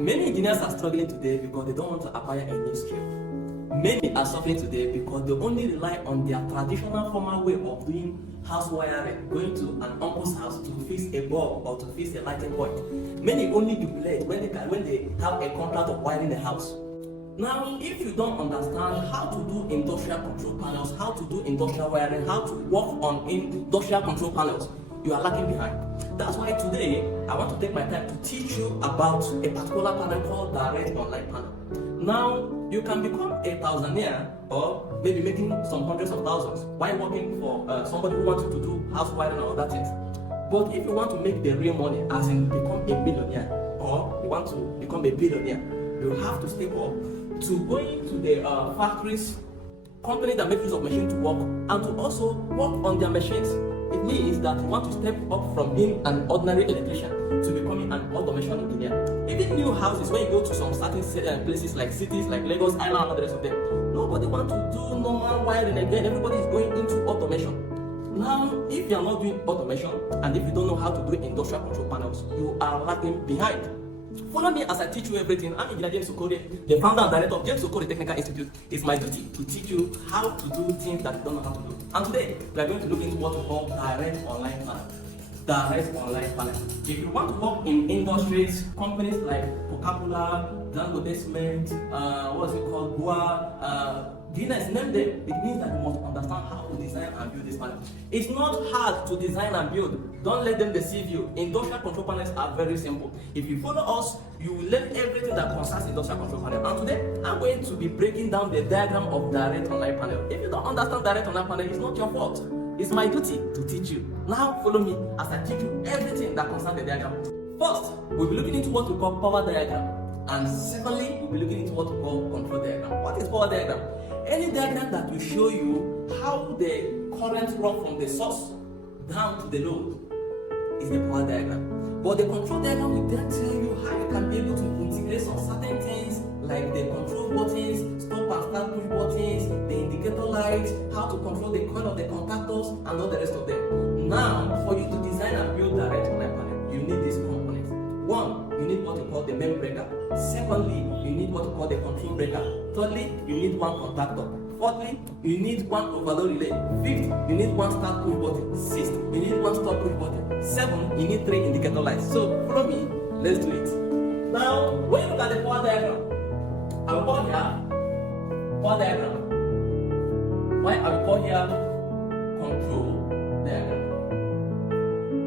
Many engineers are struggling today because they don't want to acquire a new skill. Many are suffering today because they only rely on their traditional formal way of doing house wiring, going to an uncle's house to fix a bulb or to fix a lighting point. Many only jubilate when they have a contract of wiring a house. Now, if you don't understand how to do industrial control panels, how to do industrial wiring, how to work on industrial control panels, you are lagging behind. That's why today I want to take my time to teach you about a particular panel called direct online panel. Now, you can become a thousandaire or maybe making some hundreds of thousands while working for somebody who wants you to do house wiring or other things. But if you want to make the real money, as in become a millionaire or you want to become a billionaire, you have to step up to going to the factories, companies that make use of machines to work, and to also work on their machines. It means that you want to step up from being an ordinary electrician to becoming an automation engineer. Even new houses, when you go to some certain places like cities like Lagos Island and the rest of them, nobody wants to do normal wiring again. Everybody is going into automation. Now, if you are not doing automation and if you don't know how to do industrial control panels, you are lagging behind. Follow me as I teach you everything. I'm Engineer James Okore, the founder and director of James Okore Technical Institute. It's my duty to teach you how to do things that you don't know how to do. And today, we are going to look into what we call direct online panel. Direct online panel. If you want to work in industries, companies like Coca-Cola, Dangote Cement, what's it called, Boa, Guinness, name them, it means that you must understand how to design and build this panel. It's not hard to design and build. Don't let them deceive you. Industrial control panels are very simple. If you follow us, you will learn everything that concerns industrial control panel. And today, I'm going to be breaking down the diagram of direct online panel. If you don't understand direct online panel, it's not your fault. It's my duty to teach you. Now follow me as I teach you everything that concerns the diagram. First, we'll be looking into what we call power diagram. And secondly, we'll be looking into what we call control diagram. What is power diagram? Any diagram that will show you how the current runs from the source down to the load is the power diagram. But the control diagram will then tell you how you can be able to integrate some certain things like the control buttons, stop and start push buttons, the indicator lights, how to control the coil of the contactors, and all the rest of them. Now, for you to design and build direct online panel, you need these components. One, you need what we call the main breaker. Secondly, you need what we call the control breaker. Thirdly, you need one contactor. Fourthly, you need one overload relay. Fifth, you need one start push button. Sixth, you need one stop push button. Seven, you need 3 indicator lights. So follow me, let's do it. Now, when you look at the power diagram, I will call here power diagram. Why I will call here control diagram.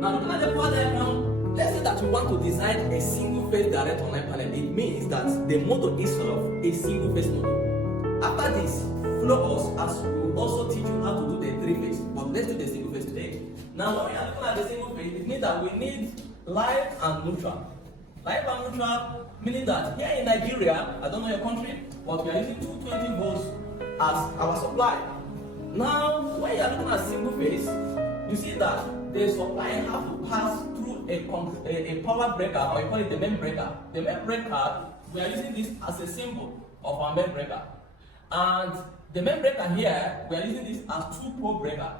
Now looking at the power diagram, let's say that you want to design a single phase direct online panel. It means that the motor itself is single phase motor. After this, follow us as we will also teach you how to do the 3-phase. But let's do the single phase today. Now when we are looking at the single phase, it means that we need live and neutral. Live and neutral meaning that here in Nigeria, I don't know your country, but we are using 220 volts as our supply. Now, when you are looking at single phase, you see that the supply has to pass through a power breaker, or you call it the main breaker. The main breaker, we are using this as a symbol of our main breaker. And the main breaker here, we are using this as 2-pole breaker.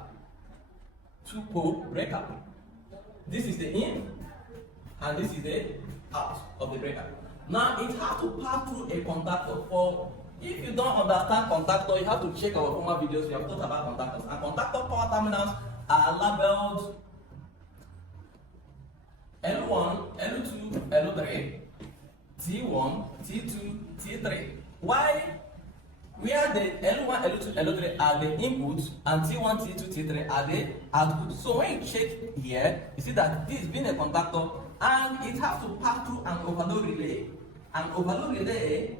2-pole breaker. This is the in, and this is the out of the breaker. Now it has to pass through a contactor. For if you don't understand contactor, you have to check our former videos. We have talked about contactors. And contactor power terminals are labeled L1, L2, L3, T1, T2, T3. Why? Where the L1, L2, L3 are the inputs and T1, T2, T3 are the outputs. So when you check here, you see that this being a contactor and it has to pass through an overload relay. An overload relay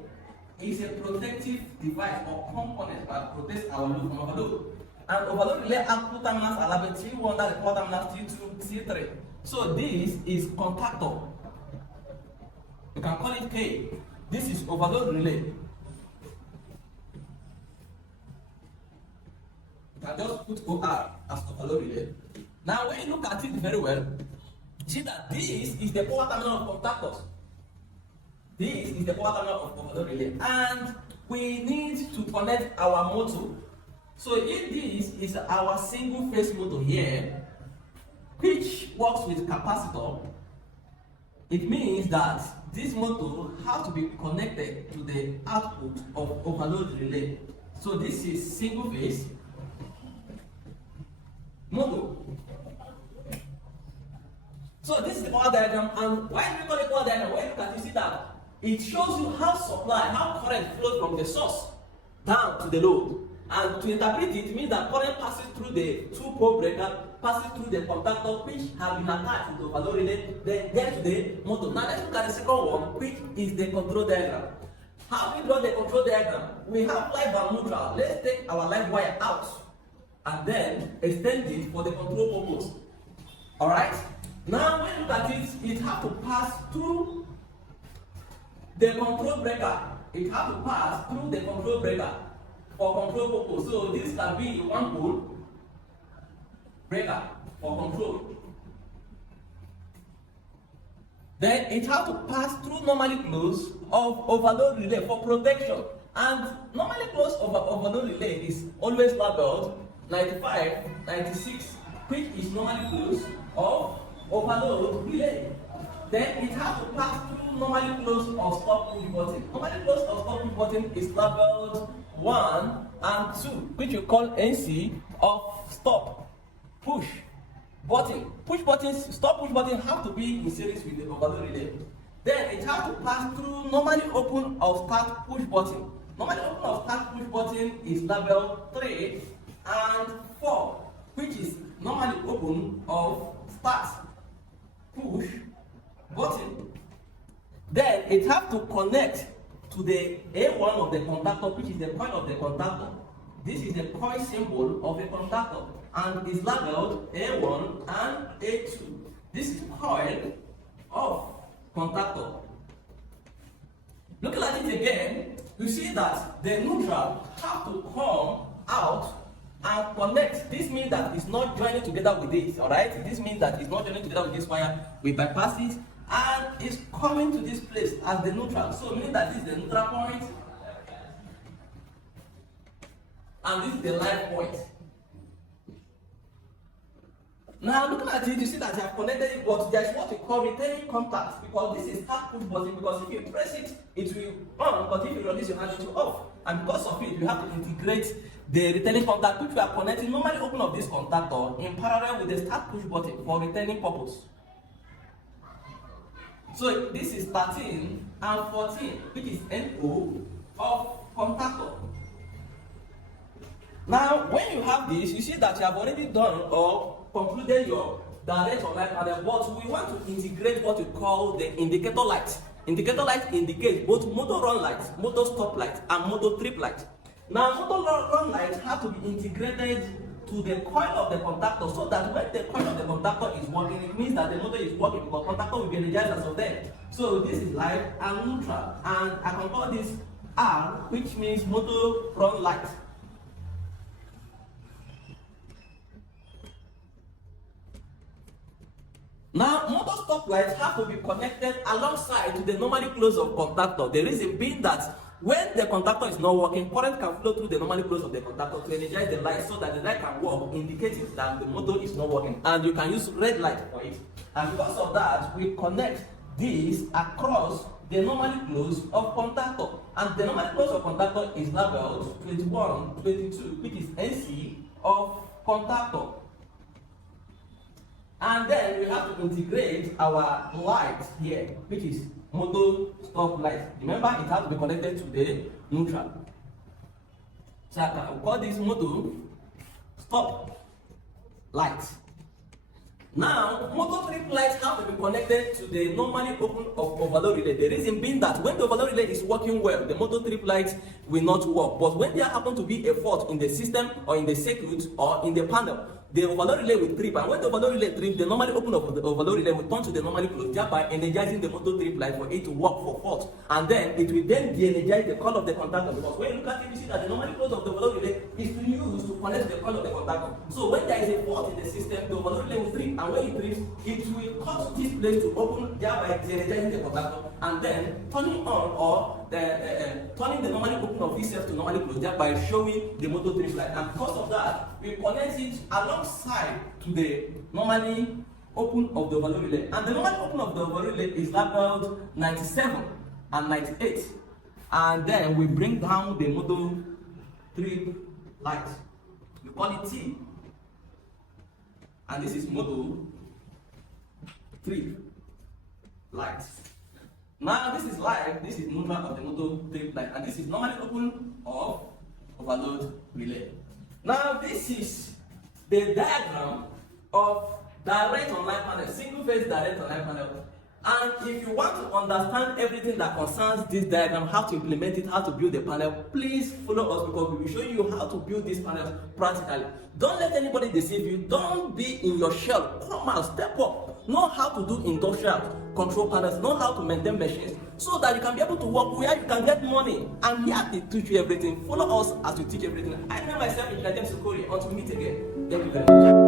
is a protective device or component that protects our load from overload. And overload relay output terminals are labeled T1, that's the power terminals, T2, T3. So this is contactor. You can call it K. This is overload relay. You can just put OR as overload relay. Now when you look at it very well, see that this is the power terminal of contactors. This is the power terminal of overload relay. And we need to connect our motor. So if this is our single phase motor here, which works with capacitor, it means that this motor has to be connected to the output of overload relay. So this is single phase motor. So this is the power diagram, and why do we call it power diagram? When you look at it, you see that it shows you how supply, how current flows from the source down to the load. And to interpret it, it means that current passes through the two-pole breaker, passes through the contactor which have been attached to the overload relay, then get to the motor. Now let's look at the second one, which is the control diagram. How do we draw the control diagram? We have live and neutral. Let's take our live wire out and then extend it for the control purpose. Alright? Now when you look at it, it has to pass through the control breaker. It has to pass through the control breaker for control purpose. So this can be one pole breaker for control. Then it has to pass through normally close of overload relay for protection. And normally close of overload relay is always labeled 95, 96, which is normally close of overload relay. Then it has to pass through normally close of stop push button. Normally close of stop push button is labeled 1 and 2, which you call NC of stop push button. Push buttons, stop push button have to be in series with the overload relay. Then it has to pass through normally open of start push button. Normally open of start push button is labeled 3 and 4, which is normally open of start push button. Then it has to connect to the A1 of the contactor, which is the coil of the contactor. This is the coil symbol of a contactor and is labeled A1 and A2. This is coil of contactor. Looking at it again, you see that the neutral have to come out and connect. This means that it's not joining together with this, alright? This means that it's not joining together with this wire. We bypass it and it's coming to this place as the neutral. So it means that this is the neutral point and this is the live point. Now looking at it, you see that I have connected it, but there is what we call returning contact, because this is start push button, because if you press it, it will on, but if you release your hand, it will off. And because of it, you have to integrate the returning contact, which we are connecting normally open of this contactor in parallel with the start push button for returning purpose. So this is 13 and 14, which is NO of contactor. Now, when you have this, you see that you have already done or concluded your direct or light panel, but we want to integrate what we call the indicator light. Indicator light indicates both motor run light, motor stop light, and motor trip light. Now, motor run light have to be integrated to the coil of the contactor, so that when the coil of the contactor is working, it means that the motor is working, because contactor will be energized as of then. So this is light and neutral, and I can call this R, which means motor run light. Now, motor stop lights have to be connected alongside to the normally close of contactor. The reason being that when the contactor is not working, current can flow through the normally close of the contactor to energize the light, so that the light can work, indicating that the motor is not working. And you can use red light for it. And because of that, we connect this across the normally close of contactor. And the normally close of contactor is labeled 21, 22, which is NC of contactor. And then we have to integrate our light here, which is motor stop light. Remember, it has to be connected to the neutral. So I can call this motor stop light. Now, motor trip lights have to be connected to the normally open of overload relay. The reason being that when the overload relay is working well, the motor trip lights will not work. But when there happen to be a fault in the system or in the circuit or in the panel, the overload relay will trip, and when the overload relay trips, the normally open of the overload relay will turn to the normally closed, thereby energizing the motor trip light for it to work for fault. And then it will then de-energize the coil of the contactor, because when you look at it, you see that the normally closed of the overload relay is to use to connect the coil of the contactor. So when there is a fault in the system, the overload relay will trip, and when it trips, it will cause this place to open, thereby de-energizing the contactor, and then turning on or turning the normally open of itself to normally closed, thereby showing the motor trip light. And because of that, we connect it alongside to the normally open of the overload relay, and the normal open of the overload relay is labeled 97 and 98, and then we bring down the model 3 light. We call it T, and this is model 3 light. Now this is live, this is neutral of the model 3 light, and this is normally open of overload relay. Now this is the diagram of direct online panel, single phase direct online panel. And if you want to understand everything that concerns this diagram, how to implement it, how to build the panel, please follow us, because we will show you how to build this panel practically. Don't let anybody deceive you. Don't be in your shell. Come out, step up. Know how to do industrial control panels, know how to maintain machines, so that you can be able to work where you can get money. I'm here to teach you everything. Follow us as we teach everything. I know myself in James Sukori. Until we meet again. Thank you very much.